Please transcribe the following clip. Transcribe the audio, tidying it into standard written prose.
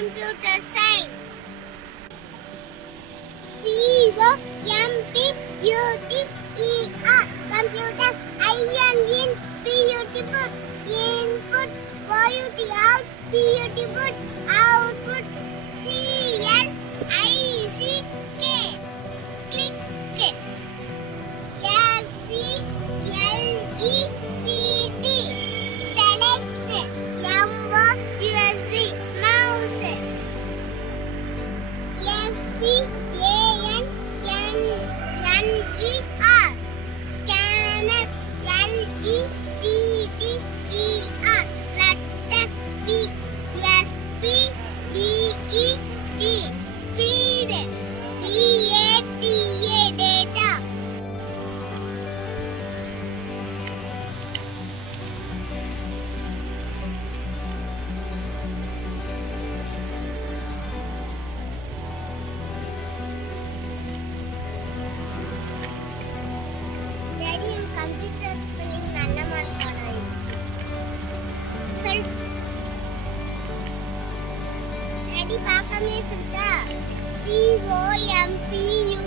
computer science. COMPUTER computer INPUT input out PUT output CLICK click SCLECT select MOUSE mouse SCANNER scanner LETTER letter SPDET speed DATA data. Daddy, என் computer spelling நல்ல மார்க்காடா இருக்கு. சொல். Daddy பார்க்காமே சொல்லுடா. COMPUTER